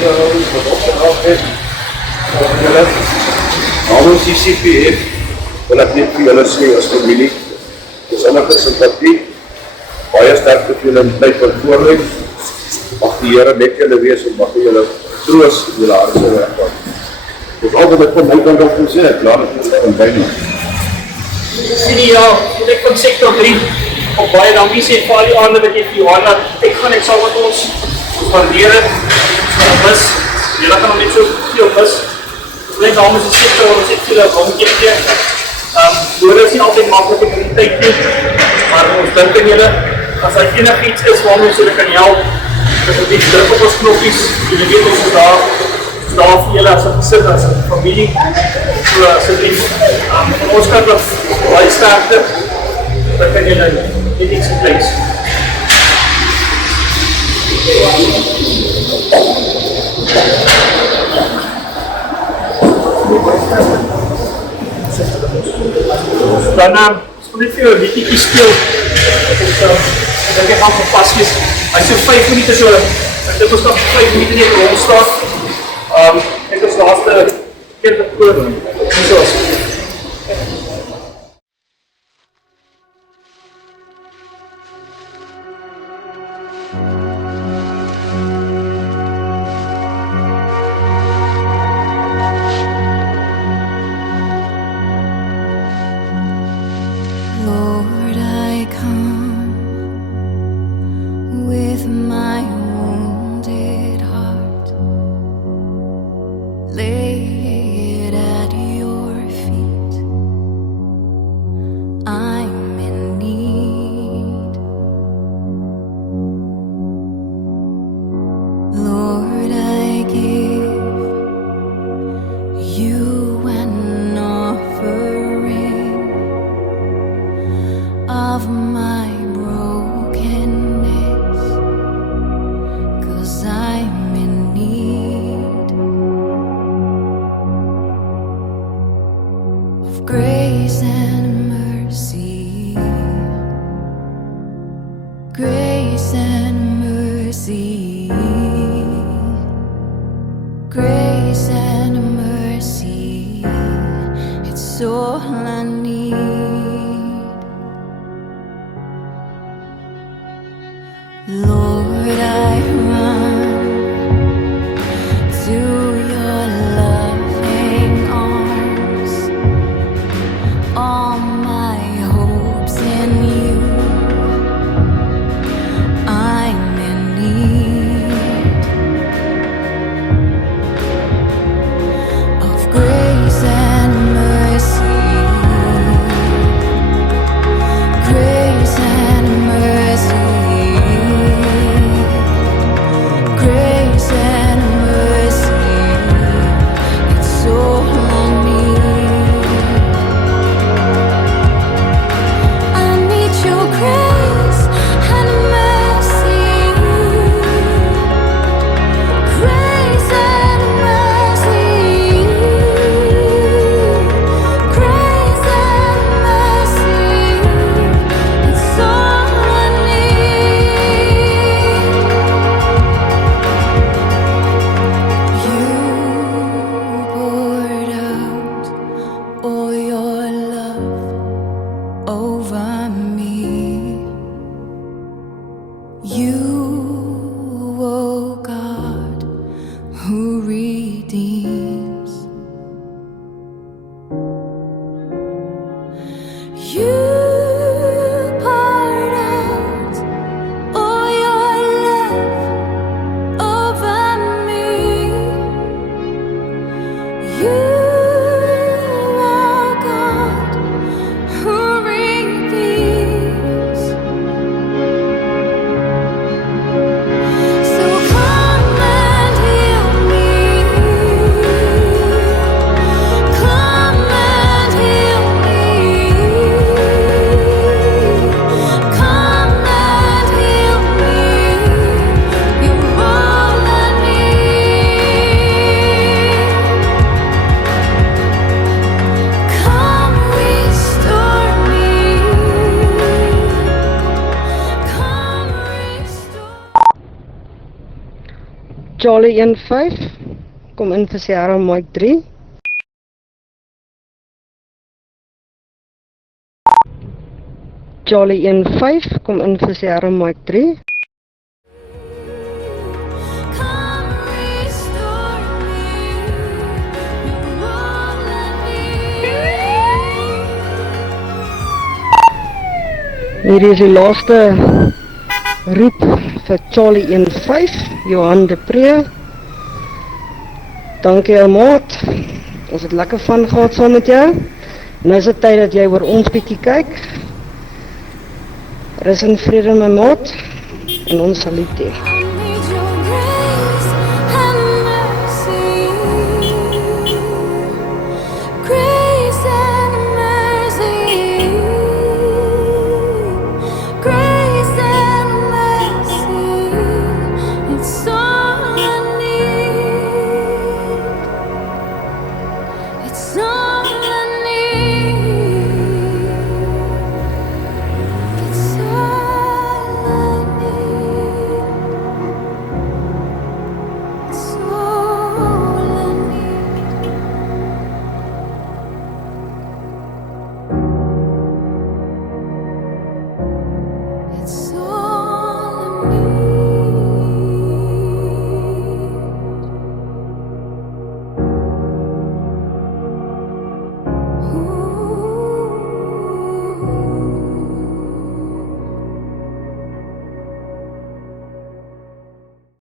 voorhouders wat opgedaan het. Julle, namens die CPF wil ek net vir julle sê as familie, dis innige simpatie, baie sterkte vir julle in tyd van voorlê. Mag die Here met julle wees en mag julle troos in julle harte weggaan. Dis al wat ek van my kant af wil sê, ek laat het julle in byna. CDA, ek van sektor 3, op baie dankie sê vir al die aande wat jy vir Johanna, ek gaan net saam met ons waardeer het, mis, julle gaan nog net so veel mis, net dames en sektor, ons het julle rondkeer, woorde is nie altyd makkelijk in die tyd nie, maar ons dink in julle, as daar enig iets is waarmee ons julle kan help, dis het iets druk op ons knoppies, julle weet ons is daar vir julle as 'n gesin, as 'n familie, so asseblief, van ons kant af baie sterkte, dan kan julle net iets in place. Dan ek net vir jou 'n liedjie speel. Ek dink ek gaan gepas wees. Hy so 5 minute so. Ek dink ons nog 5 minute net rondstap. Ek is laaste keer te koor. Hierso is. Lord, I come with my wounded heart, lay it at your feet. I'm in need. Lord, I give you an offering of my brokenness, 'cause I'm in need of grace and mercy, grace and mercy, grace and mercy, it's all I need. Lord, I run to your loving arms, all my hopes in you. I'm in need Charlie 15, kom in vir Sierra Mike 3. Charlie 15, kom in vir Sierra Mike 3. Come restore me. You won't let me. Hierdie is die laaste roep vir Charlie 15, Johan de Pre. Dankie ou maat, ons het lekker van gehad saam met jou. Nou is dit tyd dat jy oor ons bietjie kyk. Rus in vrede my maat, en ons sal lief hê.